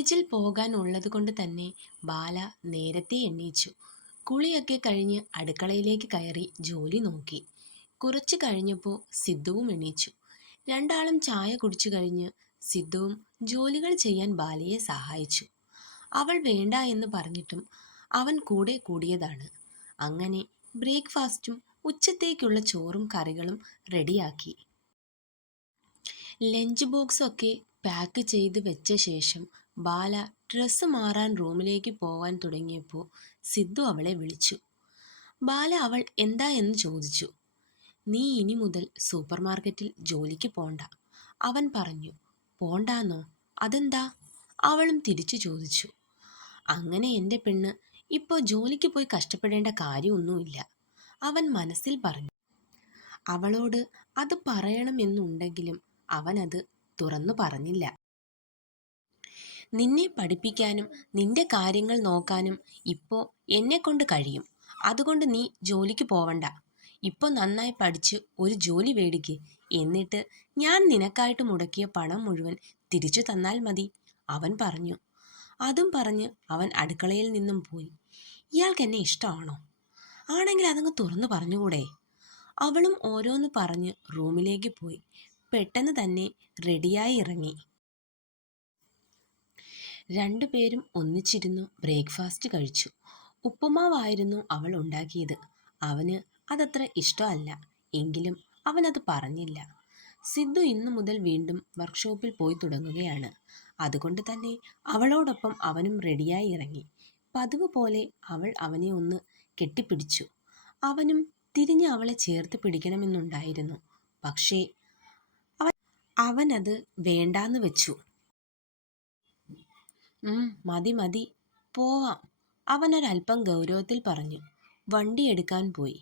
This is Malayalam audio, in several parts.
കോളേജിൽ പോകാനുള്ളത് കൊണ്ട് തന്നെ ബാല നേരത്തെ എണീച്ചു. കുളിയൊക്കെ കഴിഞ്ഞ് അടുക്കളയിലേക്ക് കയറി ജോലി നോക്കി. കുറച്ചു കഴിഞ്ഞപ്പോൾ സിദ്ധുവും എണീച്ചു. രണ്ടാളും ചായ കുടിച്ചു കഴിഞ്ഞ് സിദ്ധുവും ജോലികൾ ചെയ്യാൻ ബാലയെ സഹായിച്ചു. അവൾ വേണ്ട എന്ന് പറഞ്ഞിട്ടും അവൻ കൂടെ കൂടിയതാണ്. അങ്ങനെ ബ്രേക്ക്ഫാസ്റ്റും ഉച്ചത്തേക്കുള്ള ചോറും കറികളും റെഡിയാക്കി. ലഞ്ച് ബോക്സൊക്കെ പാക്ക് ചെയ്ത് വെച്ച ശേഷം ബാല ഡ്രസ്സ് മാറാൻ റൂമിലേക്ക് പോകാൻ തുടങ്ങിയപ്പോൾ സിദ്ധു അവളെ വിളിച്ചു. ബാല അവൾ എന്താ എന്ന് ചോദിച്ചു. നീ ഇനി മുതൽ സൂപ്പർ മാർക്കറ്റിൽ ജോലിക്ക് പോണ്ട, അവൻ പറഞ്ഞു. പോണ്ടാന്നോ? അതെന്താ? അവളും തിരിച്ചു ചോദിച്ചു. അങ്ങനെ എൻ്റെ പെണ്ണ് ഇപ്പോൾ ജോലിക്ക് പോയി കഷ്ടപ്പെടേണ്ട കാര്യമൊന്നുമില്ല, അവൻ മനസ്സിൽ പറഞ്ഞു. അവളോട് അത് പറയണമെന്നുണ്ടെങ്കിലും അവനത് തുറന്നു പറഞ്ഞില്ല. നിന്നെ പഠിപ്പിക്കാനും നിന്റെ കാര്യങ്ങൾ നോക്കാനും ഇപ്പോൾ എന്നെക്കൊണ്ട് കഴിയും. അതുകൊണ്ട് നീ ജോലിക്ക് പോവണ്ട. ഇപ്പോൾ നന്നായി പഠിച്ച് ഒരു ജോലി മേടിക്ക്. എന്നിട്ട് ഞാൻ നിനക്കായിട്ട് മുടക്കിയ പണം മുഴുവൻ തിരിച്ചു തന്നാൽ മതി, അവൻ പറഞ്ഞു. അതും പറഞ്ഞ് അവൻ അടുക്കളയിൽ നിന്നും പോയി. ഇയാൾക്ക് എന്നെ ഇഷ്ടമാണോ? ആണെങ്കിൽ അതങ്ങ് തുറന്നു പറഞ്ഞുകൂടെ? അവളും ഓരോന്ന് പറഞ്ഞ് റൂമിലേക്ക് പോയി. പെട്ടെന്ന് തന്നെ റെഡിയായി ഇറങ്ങി. രണ്ടുപേരും ഒന്നിച്ചിരുന്നു ബ്രേക്ക്ഫാസ്റ്റ് കഴിച്ചു. ഉപ്പുമാവായിരുന്നു അവൾ ഉണ്ടാക്കിയത്. അവന് അതത്ര ഇഷ്ടമല്ല, എങ്കിലും അവനത് പറഞ്ഞില്ല. സിദ്ധു ഇന്നു മുതൽ വീണ്ടും വർക്ക്ഷോപ്പിൽ പോയി തുടങ്ങുകയാണ്. അതുകൊണ്ട് തന്നെ അവളോടൊപ്പം അവനും റെഡിയായി ഇറങ്ങി. പതിവ് പോലെ അവൾ അവനെ ഒന്ന് കെട്ടിപ്പിടിച്ചു. അവനും തിരിഞ്ഞ് അവളെ ചേർത്ത് പിടിക്കണമെന്നുണ്ടായിരുന്നു. പക്ഷേ അവനത് വേണ്ടാന്ന് വെച്ചു. മതി മതി, പോവാം, അവനൊരല്പം ഗൗരവത്തിൽ പറഞ്ഞു. വണ്ടി എടുക്കാൻ പോയി.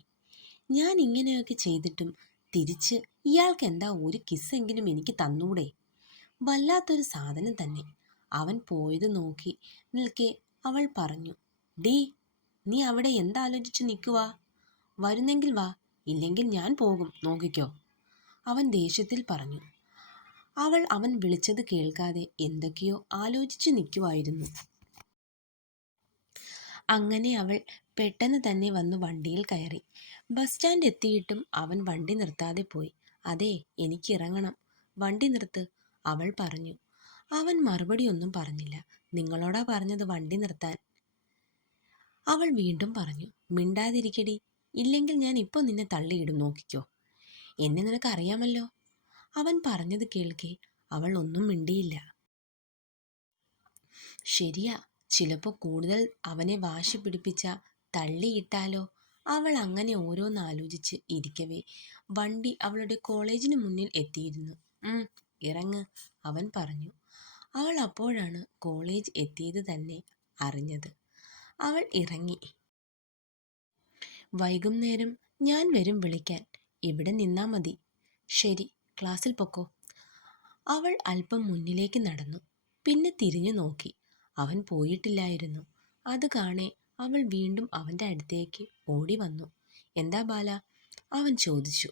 ഞാൻ ഇങ്ങനെയൊക്കെ ചെയ്തിട്ടും തിരിച്ച് ഇയാൾക്ക് എന്താ ഒരു കിസ്സെങ്കിലും എനിക്ക് തന്നൂടെ? വല്ലാത്തൊരു സാധനം തന്നെ. അവൻ പോയത് നോക്കി നിൽക്കെ അവൾ പറഞ്ഞു. ഡീ, നീ അവിടെ എന്താലോചിച്ച് നിൽക്കുവാ? വരുന്നെങ്കിൽ വാ, ഇല്ലെങ്കിൽ ഞാൻ പോകും, നോക്കിക്കോ, അവൻ ദേഷ്യത്തിൽ പറഞ്ഞു. അവൻ വിളിച്ചത് കേൾക്കാതെ എന്തൊക്കെയോ ആലോചിച്ചു നിൽക്കുമായിരുന്നു. അങ്ങനെ അവൾ പെട്ടെന്ന് തന്നെ വന്ന് വണ്ടിയിൽ കയറി. ബസ് സ്റ്റാൻഡ് എത്തിയിട്ടും അവൻ വണ്ടി നിർത്താതെ പോയി. അതെ, എനിക്ക് ഇറങ്ങണം, വണ്ടി നിർത്ത്, അവൾ പറഞ്ഞു. അവൻ മറുപടി ഒന്നും പറഞ്ഞില്ല. നിങ്ങളോടാ പറഞ്ഞത് വണ്ടി നിർത്താൻ, അവൾ വീണ്ടും പറഞ്ഞു. മിണ്ടാതിരിക്കടി, ഇല്ലെങ്കിൽ ഞാൻ ഇപ്പോൾ നിന്നെ തള്ളിയിടും, നോക്കിക്കോ, എന്നെ നിനക്കറിയാമല്ലോ, അവൻ പറഞ്ഞത് കേൾക്കെ അവൾ ഒന്നും മിണ്ടിയില്ല. ശരിയാ, ചിലപ്പോൾ കൂടുതൽ അവനെ വാശി പിടിപ്പിച്ച തള്ളിയിട്ടാലോ? അവൾ അങ്ങനെ ഓരോന്നാലോചിച്ച് ഇരിക്കവേ വണ്ടി അവളുടെ കോളേജിന് മുന്നിൽ എത്തിയിരുന്നു. ഇറങ്ങ്, അവൻ പറഞ്ഞു. അവൾ അപ്പോഴാണ് കോളേജ് എത്തിയത് തന്നെ അറിഞ്ഞത്. അവൾ ഇറങ്ങി. വൈകുന്നേരം ഞാൻ വരും വിളിക്കാൻ, ഇവിടെ നിന്നാ മതി. ശരി, ക്ലാസ്സിൽ പൊക്കോ. അവൾ അല്പം മുന്നിലേക്ക് നടന്നു. പിന്നെ തിരിഞ്ഞു നോക്കി. അവൻ പോയിട്ടില്ലായിരുന്നു. അത് കാണെ അവൾ വീണ്ടും അവൻ്റെ അടുത്തേക്ക് ഓടി വന്നു. എന്താ ബാല, അവൻ ചോദിച്ചു.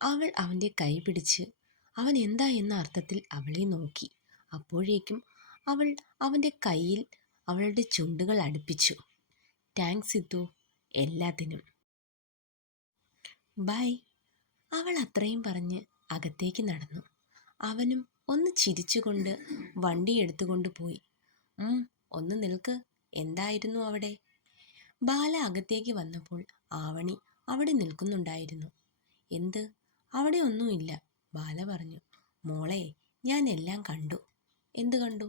അവൾ അവൻ്റെ കൈ പിടിച്ച് അവൻ എന്താ എന്ന അർത്ഥത്തിൽ അവളെ നോക്കി. അപ്പോഴേക്കും അവൾ അവൻ്റെ കയ്യിൽ അവളുടെ ചുണ്ടുകൾ അടുപ്പിച്ചു. താങ്ക്സ് സിദ്ധു, എല്ലാത്തിനും. ബൈ, അവൾ അത്രയും പറഞ്ഞ് അകത്തേക്ക് നടന്നു. അവനും ഒന്ന് ചിരിച്ചുകൊണ്ട് വണ്ടി എടുത്തുകൊണ്ട് പോയി. ഒന്ന് നിൽക്ക്, എന്തായിരുന്നു അവിടെ? ബാല അകത്തേക്ക് വന്നപ്പോൾ ആവണി അവിടെ നിൽക്കുന്നുണ്ടായിരുന്നു. എന്ത്? അവിടെ ഒന്നുമില്ല, ബാല പറഞ്ഞു. മോളെ, ഞാൻ എല്ലാം കണ്ടു. എന്ത് കണ്ടു?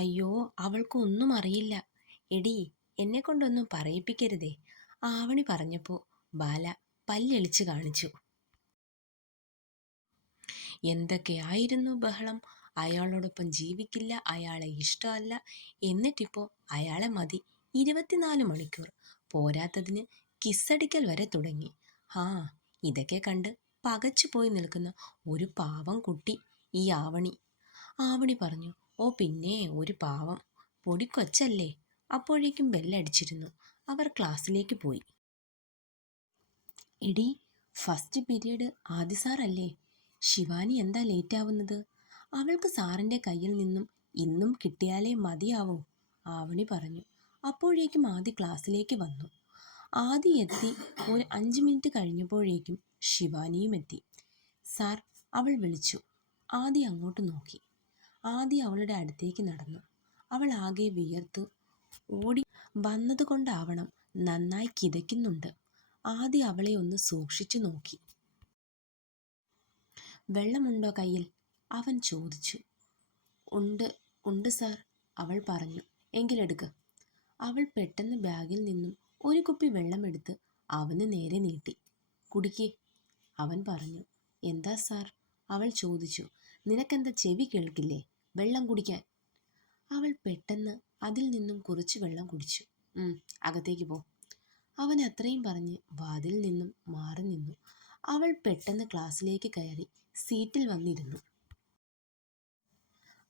അയ്യോ, അവൾക്കൊന്നും അറിയില്ല. എടീ, എന്നെ കൊണ്ടൊന്നും പറയിപ്പിക്കരുതേ, ആവണി പറഞ്ഞപ്പോൾ ബാല പല്ലെളിച്ച് കാണിച്ചു. എന്തൊക്കെയായിരുന്നു ബഹളം. അയാളോടൊപ്പം ജീവിക്കില്ല, അയാളെ ഇഷ്ടമല്ല, എന്നിട്ടിപ്പോൾ അയാളെ മതി 24 മണിക്കൂർ. പോരാത്തതിന് കിസ്സടിക്കൽ വരെ തുടങ്ങി. ഇതൊക്കെ കണ്ട് പകച്ചു പോയി നിൽക്കുന്ന ഒരു പാവം കുട്ടി ഈ ആവണി. ആവണി പറഞ്ഞു. ഓ പിന്നെ, ഒരു പാവം പൊടിക്കൊച്ചല്ലേ. അപ്പോഴേക്കും ബെല്ലടിച്ചിരുന്നു. അവർ ക്ലാസ്സിലേക്ക് പോയി. എടി, ഫസ്റ്റ് പീരീഡ് ആദി സാറല്ലേ? ശിവാനി എന്താ ലേറ്റ് ആവുന്നത്? അവൾക്ക് സാറിൻ്റെ കയ്യിൽ നിന്നും ഇന്നും കിട്ടിയാലേ മതിയാവൂ, ആവണി പറഞ്ഞു. അപ്പോഴേക്കും ആദി ക്ലാസ്സിലേക്ക് വന്നു. ആദി എത്തി ഒരു 5 മിനിറ്റ് കഴിഞ്ഞപ്പോഴേക്കും ശിവാനിയും എത്തി. സാർ, അവൾ വിളിച്ചു. ആദി അങ്ങോട്ട് നോക്കി. ആദി അവളുടെ അടുത്തേക്ക് നടന്നു. അവൾ ആകെ വിയർത്തു ഓടി വന്നതുകൊണ്ടാവണം നന്നായി കിതയ്ക്കുന്നുണ്ട്. ആദി അവളെ ഒന്ന് സൂക്ഷിച്ചു നോക്കി. വെള്ളമുണ്ടോ കയ്യിൽ? അവൻ ചോദിച്ചു. ഉണ്ട് ഉണ്ട് സാർ, അവൾ പറഞ്ഞു. എങ്കിലെടുക്ക്. അവൾ പെട്ടെന്ന് ബാഗിൽ നിന്നും ഒരു കുപ്പി വെള്ളമെടുത്ത് അവന് നേരെ നീട്ടി. കുടിക്കേ, അവൻ പറഞ്ഞു. എന്താ സാർ? അവൾ ചോദിച്ചു. നിനക്കെന്താ ചെവി കേൾക്കില്ലേ? വെള്ളം കുടിക്കാൻ. അവൾ പെട്ടെന്ന് അതിൽ നിന്നും കുറച്ച് വെള്ളം കുടിച്ചു. അകത്തേക്ക് പോ. അവൻ അത്രയും പറഞ്ഞ് വാതിൽ നിന്നും മാറി നിന്നു. അവൾ പെട്ടെന്ന് ക്ലാസ്സിലേക്ക് കയറി സീറ്റിൽ വന്നിരുന്നു.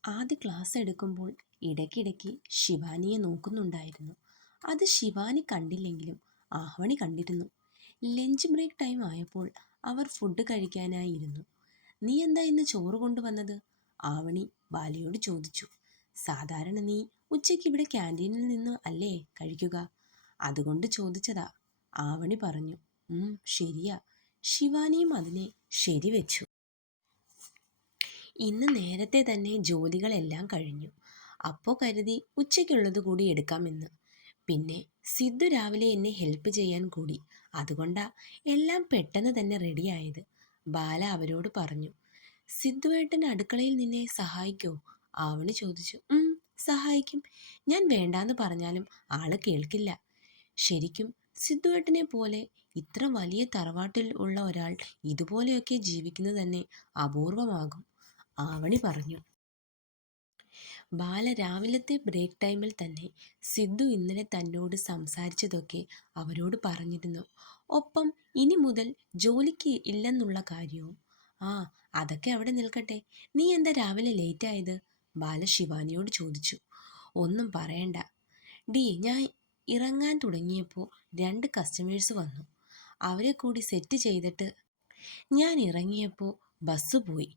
ആദ്യ ക്ലാസ് എടുക്കുമ്പോൾ ഇടയ്ക്കിടയ്ക്ക് ശിവാനിയെ നോക്കുന്നുണ്ടായിരുന്നു. അത് ശിവാനി കണ്ടില്ലെങ്കിലും ആവണി കണ്ടിരുന്നു. ലഞ്ച് ബ്രേക്ക് ടൈം ആയപ്പോൾ അവർ ഫുഡ് കഴിക്കാനായിരുന്നു. നീ എന്താ ഇന്ന് ചോറ് കൊണ്ടുവന്നത്? ആവണി ബാലയോട് ചോദിച്ചു. സാധാരണ നീ ഉച്ചയ്ക്ക് ഇവിടെ ക്യാൻറ്റീനിൽ നിന്ന് അല്ലേ കഴിക്കുക? അതുകൊണ്ട് ചോദിച്ചതാ, ആവണി പറഞ്ഞു. ശരിയാ. ശിവാനിയും അതിനെ ശരിവെച്ചു. ഇന്ന് നേരത്തെ തന്നെ ജോലികളെല്ലാം കഴിഞ്ഞു. അപ്പോൾ കരുതി ഉച്ചയ്ക്കുള്ളത് കൂടി എടുക്കാമെന്ന്. പിന്നെ സിദ്ധു രാവിലെ എന്നെ ഹെൽപ്പ് ചെയ്യാൻ കൂടി. അതുകൊണ്ടാ എല്ലാം പെട്ടെന്ന് തന്നെ റെഡിയായത്, ബാല അവരോട് പറഞ്ഞു. സിദ്ധുവേട്ടൻ അടുക്കളയിൽ നിന്നെ സഹായിക്കോ? ആവണി ചോദിച്ചു. സഹായിക്കും. ഞാൻ വേണ്ടാന്ന് പറഞ്ഞാലും ആള് കേൾക്കില്ല. ശരിക്കും സിദ്ധുവേട്ടനെ പോലെ ഇത്ര വലിയ തറവാട്ടിൽ ഉള്ള ഒരാൾ ഇതുപോലെയൊക്കെ ജീവിക്കുന്നത് തന്നെ അപൂർവമാകും, ആവണി പറഞ്ഞു. ബാല രാവിലത്തെ ബ്രേക്ക് ടൈമിൽ തന്നെ സിദ്ധു ഇന്നലെ തന്നോട് സംസാരിച്ചതൊക്കെ അവരോട് പറഞ്ഞിരുന്നു. ഒപ്പം ഇനി മുതൽ ജോലിക്ക് ഇല്ലെന്നുള്ള കാര്യവും. അതൊക്കെ അവിടെ നിൽക്കട്ടെ. നീ എന്താ രാവിലെ ലേറ്റ് ആയത്? ബാല ശിവാനിയോട് ചോദിച്ചു. ഒന്നും പറയണ്ട ഞാൻ ഇറങ്ങാൻ തുടങ്ങിയപ്പോൾ 2 കസ്റ്റമേഴ്സ് വന്നു. അവരെ കൂടി സെറ്റ് ചെയ്തിട്ട് ഞാൻ ഇറങ്ങിയപ്പോൾ ബസ് പോയി.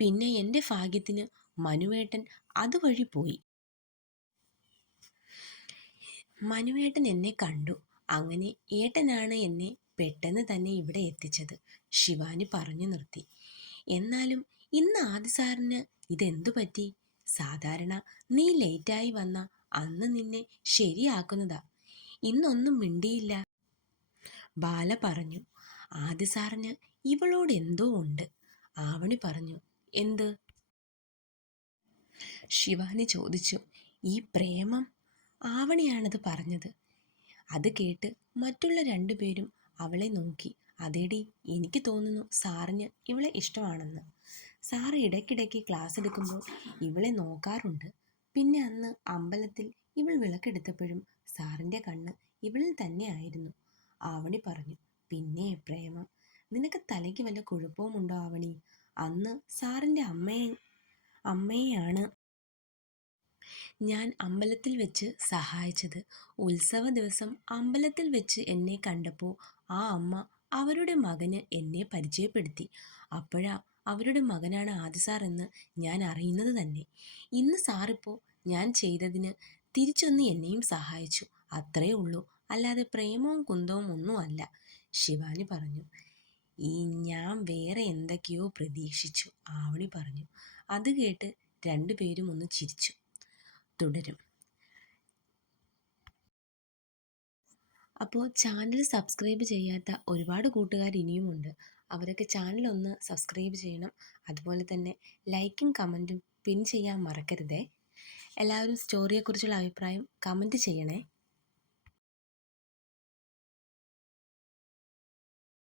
പിന്നെ എൻ്റെ ഭാഗ്യത്തിന് മനുവേട്ടൻ അതുവഴി പോയി. മനുവേട്ടൻ എന്നെ കണ്ടു. അങ്ങനെ ഏട്ടനാണ് എന്നെ പെട്ടെന്ന് തന്നെ ഇവിടെ എത്തിച്ചത്, ശിവാനി പറഞ്ഞു നിർത്തി. എന്നാലും ഇന്ന് ആദി സാറിന് ഇതെന്തു പറ്റി? സാധാരണ നീ ലേറ്റായി വന്ന അന്ന് നിന്നെ ശരിയാക്കുന്നതാ. ഇന്നൊന്നും മിണ്ടിയില്ല, ബാല പറഞ്ഞു. ആദി സാറിന് ഇവളോട് എന്തോ ഉണ്ട്, ആവണി പറഞ്ഞു. എന്ത്? ശിവാനി ചോദിച്ചു. ഈ പ്രേമം, ആവണിയാണത് പറഞ്ഞത്. അത് കേട്ട് മറ്റുള്ള 2 പേരും അവളെ നോക്കി. അതേടി, എനിക്ക് തോന്നുന്നു സാറിന് ഇവളെ ഇഷ്ടമാണെന്ന്. സാറ് ഇടയ്ക്കിടയ്ക്ക് ക്ലാസ് എടുക്കുമ്പോൾ ഇവളെ നോക്കാറുണ്ട്. പിന്നെ അന്ന് അമ്പലത്തിൽ ഇവൾ വിളക്കെടുത്തപ്പോഴും സാറിൻ്റെ കണ്ണ് ഇവളിൽ തന്നെ ആയിരുന്നു, ആവണി പറഞ്ഞു. പിന്നെ പ്രേമം, നിനക്ക് തലയ്ക്ക് വല്ല കുഴപ്പവുമുണ്ടോ ആവണി? അന്ന് സാറിൻ്റെ അമ്മയെയാണ് ഞാൻ അമ്പലത്തിൽ വെച്ച് സഹായിച്ചത്. ഉത്സവ ദിവസം അമ്പലത്തിൽ വെച്ച് എന്നെ കണ്ടപ്പോൾ ആ അമ്മ അവരുടെ മകന് എന്നെ പരിചയപ്പെടുത്തി. അപ്പോഴാ അവരുടെ മകനാണ് ആദി സാർ എന്ന് ഞാൻ അറിയുന്നത് തന്നെ. ഇന്ന് സാറിപ്പോൾ ഞാൻ ചെയ്തതിന് തിരിച്ചൊന്ന് എന്നെയും സഹായിച്ചു, അത്രേ ഉള്ളൂ. അല്ലാതെ പ്രേമവും കുന്തവും ഒന്നും അല്ല, ശിവാനി പറഞ്ഞു. ഞാൻ വേറെ എന്തൊക്കെയോ പ്രതീക്ഷിച്ചു, ആവണി പറഞ്ഞു. അത് കേട്ട് 2 പേരും ഒന്ന് ചിരിച്ചു. തുടരും. അപ്പോൾ ചാനൽ സബ്സ്ക്രൈബ് ചെയ്യാത്ത ഒരുപാട് കൂട്ടുകാർ ഇനിയുമുണ്ട്. അവരൊക്കെ ചാനലൊന്ന് സബ്സ്ക്രൈബ് ചെയ്യണം. അതുപോലെ തന്നെ ലൈക്കും കമൻറ്റും പിൻ ചെയ്യാൻ മറക്കരുതേ. എല്ലാവരും സ്റ്റോറിയെക്കുറിച്ചുള്ള അഭിപ്രായം കമൻറ്റ് ചെയ്യണേ.